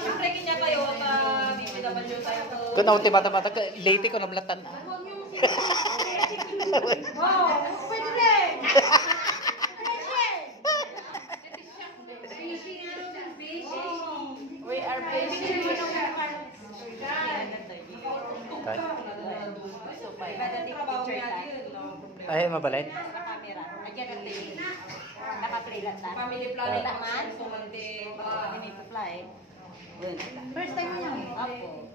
Siyempre kanya kayo BPW tayo ko. Kung nauti bata-bata, late ko namlatan. Pwede rin! We are fishing. Ay, mabalay. Naka-play lang na. Family planning naman. Sumante Naka-play. First time mo yan? Apo.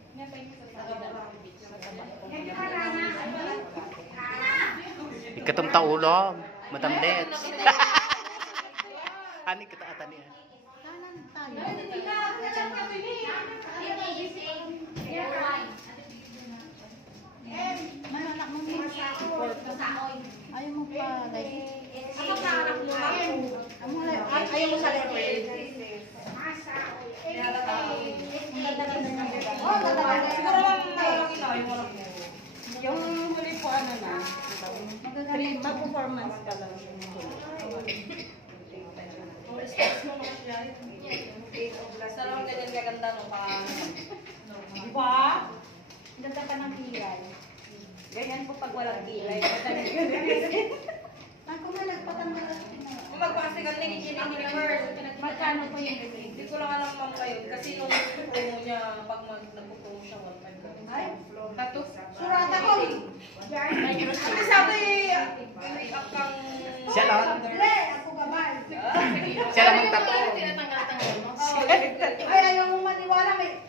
Ikatong taulo, Madam Dets. Ani kita ata niya. Ayaw mo pa, guys. Ano ka anak mo? Ayaw mo sa level. Yung huli po ano na, mag-performance ka lang. Sarang ganyan kaganda nung Diba? Ganda ka ng kilay. Ganyan po pag walang kilay. Ako nga nagpatanggal at Kung magpasigal na hindi first. magkano po yung Hindi ko lang alam ma'am ngayon. Kasi nung promo niya, pag nagpo-promo siya, 1.5. Ay, Tato. surata ko. Ano sabi? Make-up kang... Siya lang. Ako gabay. Siya lang ang tato. Tinatanggal-tanggal mo? Ay, ayaw mo maniwala may...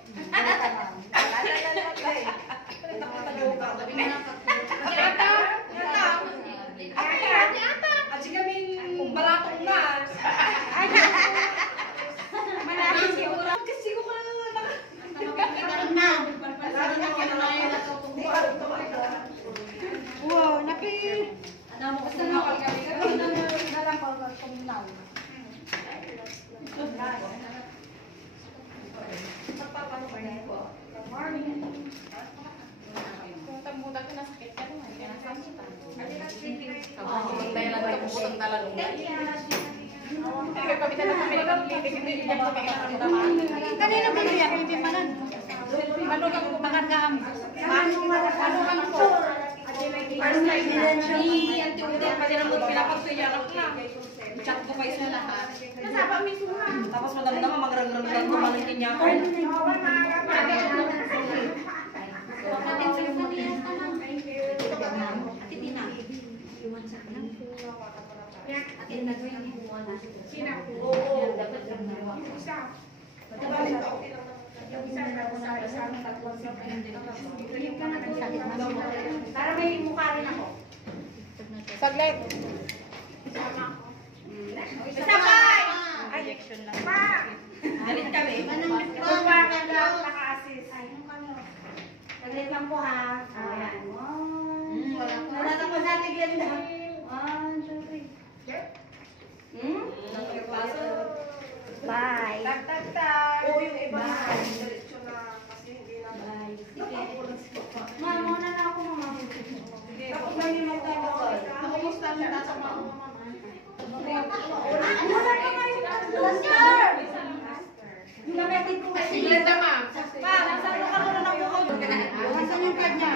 At si kami balatong na. Malapit siguro. Kasi ko ka Wow, napil. Ano mo kasi na kami Dalang ko kuminaw. Kung tambutan ko nasakit ka naman, kaya nasakit ka. Magdayalan ka po ng talan. Kaya pabitan na kami ng lilig, hindi niya kami nakaramdaman. Kanina ba yan? Hindi manan. Ano kang kumakaram? Ano kang po? First time na. Ni Auntie Uday, pati naman pinapagsuyarak na. Chat ko kayo sa lahat. Kasama may sura. Tapos madamdam magrang-rang kumalitin niya ako. Para may mukha rin ako. Saglit. Sabay! Injection lang. Galit kami. Kuha ka lang naka-assist. Saglit lang po ha. Ayan. Wala na po natin ganda. 1, 2, 3. Bye. Tak. Oo, yung iba na. Diretso na kasi hindi na. Bye. Ma'am, muna na ako mama. Tapos may limang tayo. Kumusta ang nasa mama? Ano na ka ngayon? Master! Yung nametid ko kasi. Saglit na ma'am. Nasaan ka muna ng bukod? Nasaan yung card niya?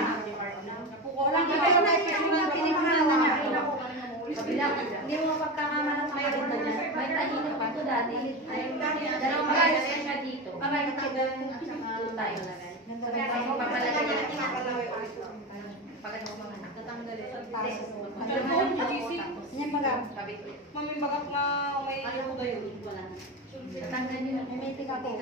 Walang iba na yung pinipahalan na niya. Hindi mo pagkakamalang mayroon na dyan. May tahino pa ito dati. Dalawang magayos na siya dito. Maray na tagal 2 times. Sabi ko, papalagay niya. Pagano ko mga tatanggalin sa taso. Yan baga. Mami, magap na may Tatanggalin yun. May tika ko.